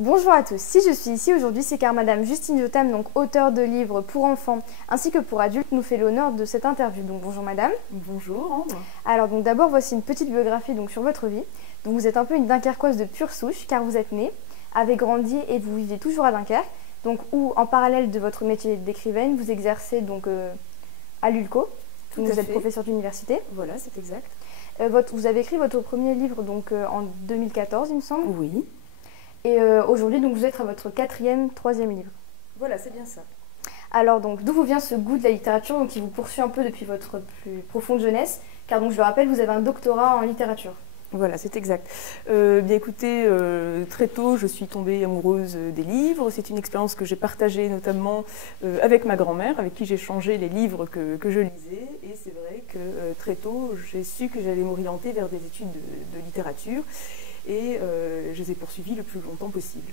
Bonjour à tous, si je suis ici aujourd'hui, c'est car Madame Justine Jotam, donc auteure de livres pour enfants ainsi que pour adultes, nous fait l'honneur de cette interview. Donc bonjour Madame. Bonjour Ambre. Alors donc d'abord voici une petite biographie donc sur votre vie. Donc vous êtes un peu une Dunkerquoise de pure souche car vous êtes née, avez grandi et vous vivez toujours à Dunkerque. Donc où en parallèle de votre métier d'écrivaine, vous exercez donc à l'ULCO. Donc vous êtes professeure d'université. Voilà, c'est exact. Vous avez écrit votre premier livre donc en 2014, il me semble. Oui. Et aujourd'hui, donc, vous êtes à votre troisième livre. Voilà, c'est bien ça. Alors, donc, d'où vous vient ce goût de la littérature donc, qui vous poursuit un peu depuis votre plus profonde jeunesse? Car, donc, je le rappelle, vous avez un doctorat en littérature. Voilà, c'est exact. Bien écoutez, très tôt, je suis tombée amoureuse des livres. C'est une expérience que j'ai partagée notamment avec ma grand-mère, avec qui j'ai changé les livres que je lisais. Et c'est vrai que très tôt, j'ai su que j'allais m'orienter vers des études de littérature. Et je les ai poursuivis le plus longtemps possible.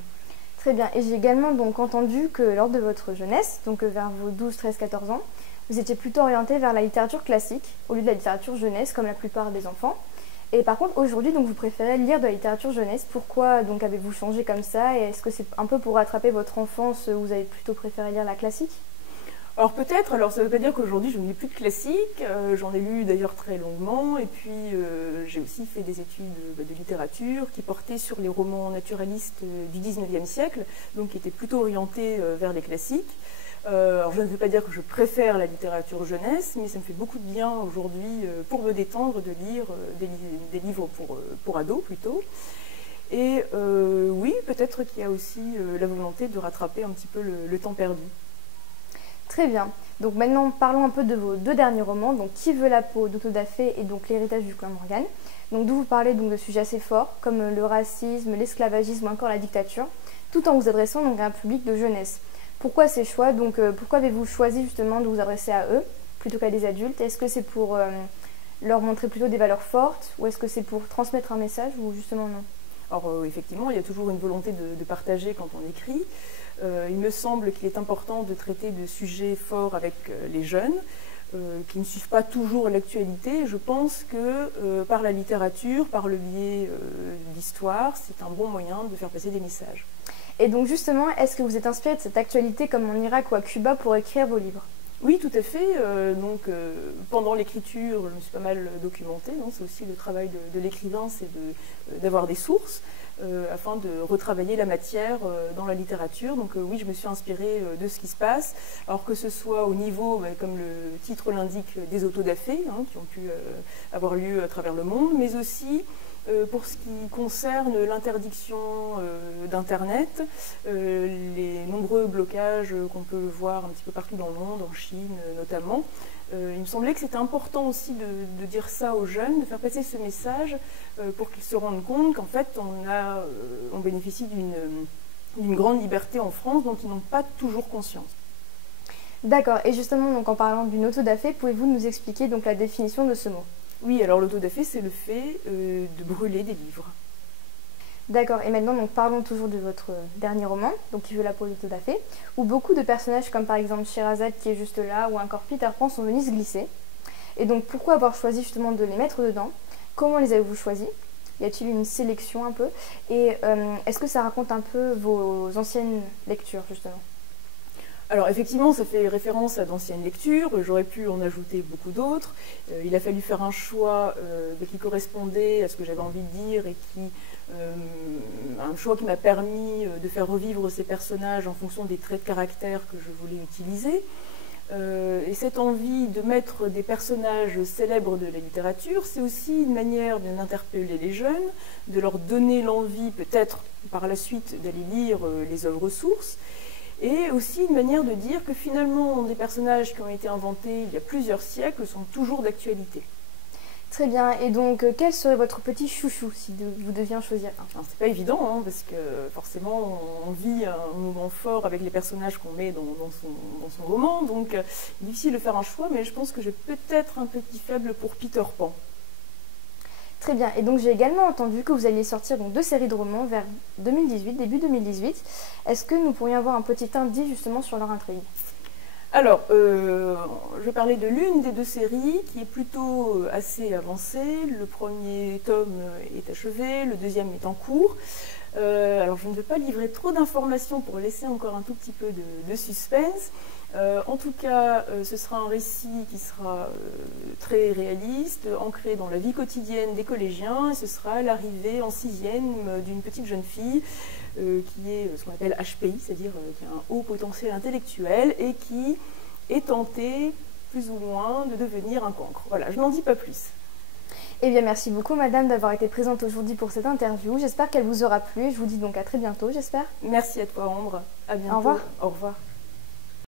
Très bien. Et j'ai également donc entendu que lors de votre jeunesse, donc vers vos 12, 13, 14 ans, vous étiez plutôt orienté vers la littérature classique au lieu de la littérature jeunesse, comme la plupart des enfants. Et par contre, aujourd'hui, donc, vous préférez lire de la littérature jeunesse. Pourquoi donc avez-vous changé comme ça? Et est-ce que c'est un peu pour rattraper votre enfance où vous avez plutôt préféré lire la classique? Alors peut-être, alors ça ne veut pas dire qu'aujourd'hui je ne lis plus de classiques, j'en ai lu d'ailleurs très longuement, et puis j'ai aussi fait des études de littérature qui portaient sur les romans naturalistes du 19e siècle, donc qui étaient plutôt orientés vers les classiques. Alors je ne veux pas dire que je préfère la littérature jeunesse, mais ça me fait beaucoup de bien aujourd'hui pour me détendre de lire des livres pour ados plutôt. Et oui, peut-être qu'il y a aussi la volonté de rattraper un petit peu le temps perdu. Très bien. Donc maintenant, parlons un peu de vos deux derniers romans, donc Qui veut la peau d'Otto da Fé et donc L'héritage du clan Morgan. Donc d'où vous parlez donc de sujets assez forts comme le racisme, l'esclavagisme ou encore la dictature, tout en vous adressant donc à un public de jeunesse. Pourquoi ces choix? Donc pourquoi avez-vous choisi justement de vous adresser à eux plutôt qu'à des adultes? Est-ce que c'est pour leur montrer plutôt des valeurs fortes ou est-ce que c'est pour transmettre un message ou justement non? Alors effectivement, il y a toujours une volonté de partager quand on écrit. Il me semble qu'il est important de traiter de sujets forts avec les jeunes, qui ne suivent pas toujours l'actualité. Je pense que par la littérature, par le biais d'histoire, c'est un bon moyen de faire passer des messages. Et donc justement, est-ce que vous êtes inspiré de cette actualité comme en Irak ou à Cuba pour écrire vos livres? Oui, tout à fait. Pendant l'écriture, je me suis pas mal documentée. C'est aussi le travail de l'écrivain, c'est d'avoir des sources afin de retravailler la matière dans la littérature. Donc oui, je me suis inspirée de ce qui se passe. Alors que ce soit au niveau, comme le titre l'indique, des autodafés qui ont pu avoir lieu à travers le monde, mais aussi pour ce qui concerne l'interdiction d'Internet, les nombreux blocages qu'on peut voir un petit peu partout dans le monde, en Chine notamment, il me semblait que c'était important aussi de dire ça aux jeunes, de faire passer ce message pour qu'ils se rendent compte qu'en fait on bénéficie d'une grande liberté en France dont ils n'ont pas toujours conscience. D'accord, et justement donc en parlant d'une autodafé, pouvez-vous nous expliquer donc la définition de ce mot? Oui, alors l'autodafé, c'est le fait de brûler des livres. D'accord, et maintenant donc parlons toujours de votre dernier roman, donc Qui veut la peau d'Otto da Fé, où beaucoup de personnages comme par exemple Sherazade qui est juste là ou encore Peter Pan sont venus se glisser. Et donc pourquoi avoir choisi justement de les mettre dedans? Comment les avez-vous choisis? Y a-t-il une sélection un peu? Et est-ce que ça raconte un peu vos anciennes lectures justement? Alors effectivement, ça fait référence à d'anciennes lectures, j'aurais pu en ajouter beaucoup d'autres. Il a fallu faire un choix qui correspondait à ce que j'avais envie de dire et un choix qui m'a permis de faire revivre ces personnages en fonction des traits de caractère que je voulais utiliser. Et cette envie de mettre des personnages célèbres de la littérature, c'est aussi une manière d'interpeller les jeunes, de leur donner l'envie peut-être par la suite d'aller lire les œuvres sources. Et aussi une manière de dire que finalement, des personnages qui ont été inventés il y a plusieurs siècles sont toujours d'actualité. Très bien, et donc quel serait votre petit chouchou si vous deviez en choisir un? C'est pas évident, parce que forcément on vit un moment fort avec les personnages qu'on met dans son roman, donc difficile de faire un choix, mais je pense que j'ai peut-être un petit faible pour Peter Pan. Très bien, et donc j'ai également entendu que vous alliez sortir donc, 2 séries de romans vers 2018, début 2018. Est-ce que nous pourrions avoir un petit indice justement sur leur intrigue? Alors, je vais parler de l'une des deux séries qui est plutôt assez avancée. Le premier tome est achevé, le deuxième est en cours. Alors je ne vais pas livrer trop d'informations pour laisser encore un tout petit peu de suspense. En tout cas, ce sera un récit qui sera très réaliste, ancré dans la vie quotidienne des collégiens. Et ce sera l'arrivée en 6e d'une petite jeune fille qui est ce qu'on appelle HPI, c'est-à-dire qui a un haut potentiel intellectuel et qui est tentée plus ou moins de devenir un cancre. Voilà, je n'en dis pas plus. Eh bien, merci beaucoup, madame, d'avoir été présente aujourd'hui pour cette interview. J'espère qu'elle vous aura plu. Je vous dis donc à très bientôt, j'espère. Merci à toi, Ambre. À bientôt. Au revoir. Au revoir.